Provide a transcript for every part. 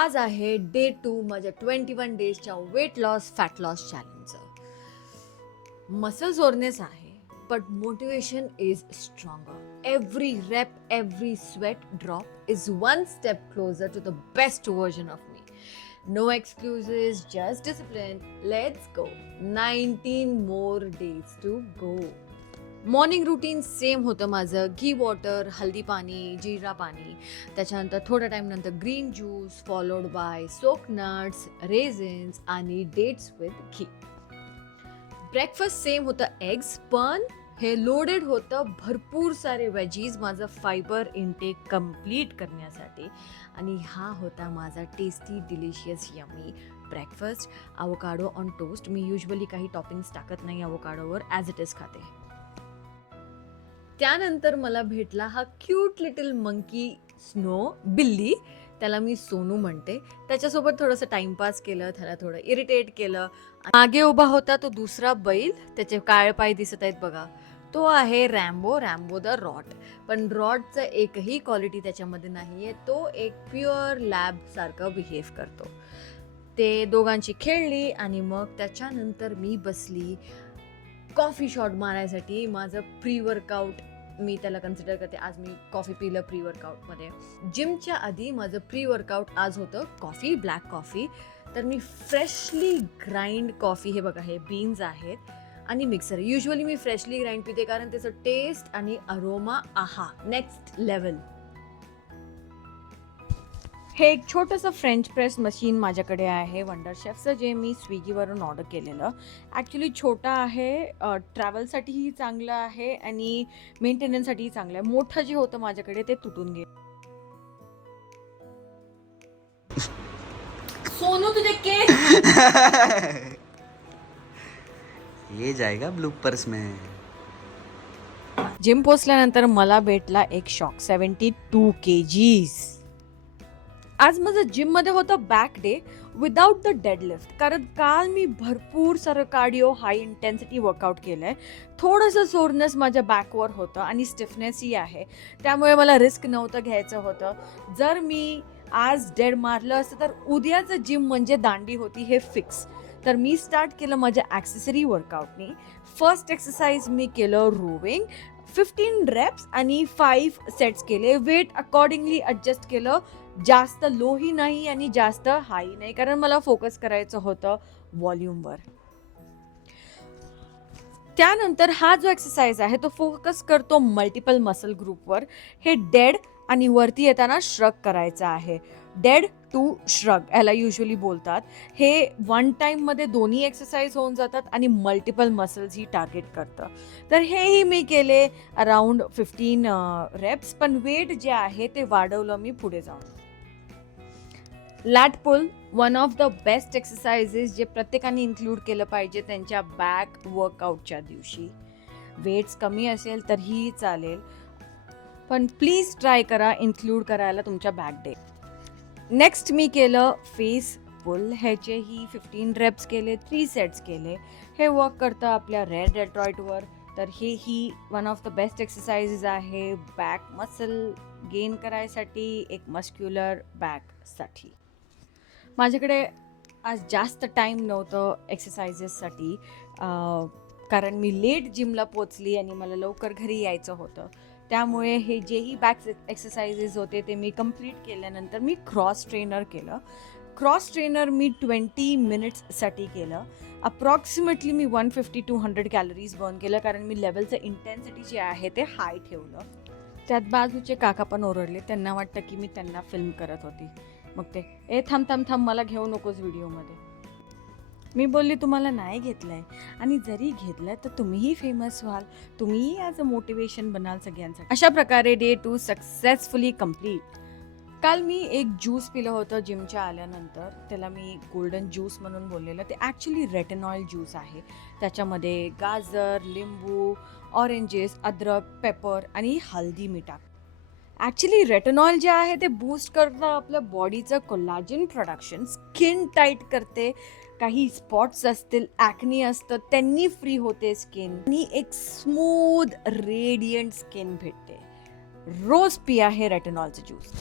आज आहे डे 2 माझ्या 21 डेजच्या वेट लॉस फॅट लॉस चॅलेंजचं. मसल सोरनेस आहे, but motivation is stronger. Every rep, every sweat drop is one step closer to the best version of me. No excuses, just discipline. Let's go. 19 more days to go. Morning routine same होतं माझं. घी water, हल्दी पाणी, जिरा पाणी, त्याच्यानंतर थोड्या टाईमनंतर green juice, followed by soak nuts, raisins आणि dates with ghee. Breakfast same होतं, eggs, पण हे लोडेड होतं भरपूर सारे वेजीज माझं फायबर इनटेक कम्प्लीट करण्यासाठी. आणि हा होता माझा tasty delicious yummy breakfast. Avocado on toast. Me usually काही टॉपिंग्स टाकत नाही अवोकाडोवर, ॲज इट इज खाते. त्यानंतर मला भेटला हा क्यूट लिटिल मंकी स्नो, बिल्ली, त्याला मी सोनू म्हणते. त्याच्यासोबत थोडंसं टाइमपास केलं, त्याला थोडं इरिटेट केलं. मागे उभा होता तो दुसरा बैल, त्याचे काळे पाय दिसत आहेत बघा, तो आहे रॅम्बो द रॉट. पण रॉटचं एकही क्वालिटी त्याच्यामध्ये नाहीये. तो एक प्युअर लॅब सारखं बिहेव करतो. ते दोघांची खेळली आणि मग त्याच्यानंतर मी बसली कॉफी शॉट मारायसाठी. माझं प्री वर्कआउट मी त्याला कन्सिडर करते. आज मी कॉफी पिलं प्री वर्कआउटमध्ये. जिमच्या आधी माझं प्री वर्कआउट आज होतं कॉफी, ब्लॅक कॉफी. तर मी फ्रेशली ग्राइंड कॉफी, हे बघा हे बीन्स आहेत आणि मिक्सर. युजली मी फ्रेशली ग्राइंड पिते कारण त्याचं टेस्ट आणि अरोमा आहा नेक्स्ट लेवल. हे एक छोटंसं फ्रेंच प्रेस मशीन माझ्याकडे आहे वंडर शेफचं, जे मी स्विगीवरून ऑर्डर केलेलं. ॲक्च्युली छोटा आहे, ट्रॅव्हलसाठीही चांगलं आहे आणि मेंटेनन्ससाठीही चांगलं आहे. मोठं जे होतं माझ्याकडे ते तुटून गेलं. सोनू तुझे केस ये जाएगा ब्लूपर्स में. जिम पोचल्यानंतर मला भेटला एक शॉक, 72 kgs. आज माझं जिममध्ये होतं back day without the deadlift, कारण काल मी भरपूर सारं कार्डिओ हाय इंटेन्सिटी वर्कआउट केलं आहे. थोडंसं सोरनेस माझ्या बॅकवर होतं आणि स्टिफनेसही आहे, त्यामुळे मला रिस्क नव्हतं घ्यायचं होतं. जर मी आज डेड मारलं असतं तर उद्याचं जिम म्हणजे दांडी होती, हे फिक्स. तर मी स्टार्ट केलं माझ्या ॲक्सेसरी वर्कआउटनी. फर्स्ट एक्सरसाइज मी केलं रोविंग, 15 रेप्स आणि 5 सेट्स केले. वेट अकॉर्डिंगली ॲडजस्ट केलं, जास्त लोही नाही आणि जास्त हाय नाही, कारण मला फोकस करायचं होतं व्हॉल्यूमवर. त्यानंतर हा जो एक्सरसाइज आहे तो फोकस करतो मल्टिपल मसल ग्रुपवर. हे डेड आणि वरती येताना श्रग करायचं आहे. डेड टू श्रग याला युजली बोलतात. हे वन टाईममध्ये दोन्ही एक्सरसाइज होऊन जातात आणि मल्टिपल मसल्स ही टार्गेट करतं. तर हेही मी केले अराउंड 15 रेप्स, पण वेट जे आहे ते वाढवलं मी पुढे जाऊन. Lat pull, one of the best exercises जे प्रत्येकाने इन्क्लूड केलं पाहिजे त्यांच्या बॅक वर्कआउटच्या दिवशी. वेट्स कमी असेल तरीही चालेल, पण प्लीज ट्राय करा इन्क्लूड करायला तुमच्या बॅक डे. नेक्स्ट मी केलं फेस पुल. ह्याचेही 15 रेप्स केले, 3 सेट्स केले. हे वर्क करतं आपल्या रेड डेट्रॉइटवर. तर हेही one of the best exercises आहे बॅक मसल गेन करायसाठी, एक मस्क्युलर बॅकसाठी. माझ्याकडे आज जास्त टाईम नव्हतं एक्सरसाइजेससाठी, कारण मी लेट जिमला पोचली आणि मला लवकर घरी यायचं होतं. त्यामुळे हे जेही बॅक एक्सरसाइजेस होते ते मी कंप्लीट केल्यानंतर मी क्रॉस ट्रेनर केलं. क्रॉस ट्रेनर मी 20 मिनिट्ससाठी केलं. Approximately me 150 to 100 calories burn केलं, कारण मी लेवलचं इंटेन्सिटी जे आहे ते हाय ठेवलं. त्यात बाजूचे काका पण ओरडले, त्यांना वाटतं की मी त्यांना फिल्म करत होती. मग ते थांब मला घेऊ नकोस व्हिडिओमध्ये. मी बोलली तुम्हाला नाही घेतलंय, आणि जरी घेतलं तर तुम्हीही फेमस व्हाल, तुम्हीही ॲज अ मोटिवेशन बनाल सगळ्यांसाठी. अशा प्रकारे डे 2 सक्सेसफुली कम्प्लीट. काल मी एक ज्यूस पिलं होतं जिमच्या आल्यानंतर, त्याला मी गोल्डन ज्यूस म्हणून बोललेलं. ते ॲक्च्युली रेटिनॉल ज्यूस आहे. त्याच्यामध्ये गाजर, लिंबू, ऑरेंजेस, अद्रक, पेपर आणि हल्दी मी टाक. ॲक्च्युली रेटिनॉल जे आहे ते बूस्ट करतं आपल्या बॉडीचं कोलॅजन प्रोडक्शन, स्किन टाईट करते, काही स्पॉट्स असतील, ॲक्नी असतं, त्यांनी फ्री होते स्किन आणि एक स्मूथ रेडियंट स्किन भेटते. रोज पिया हे रेटिनॉलचं juice.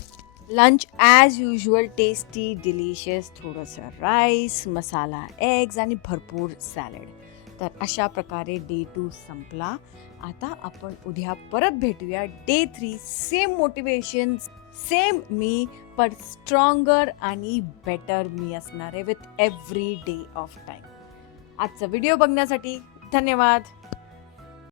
Lunch as usual tasty delicious, थोडंसं राईस, मसाला एग्ज आणि भरपूर सॅलड. तर अशा प्रकारे डे 2 संपला. आता आपण उद्या परत भेटूया. डे 3 सेम मोटिवेशन, सेम मी, पण स्ट्रॉंगर आणि बेटर मी असणार आहे with every day of time. आजचा व्हिडिओ बघण्यासाठी धन्यवाद.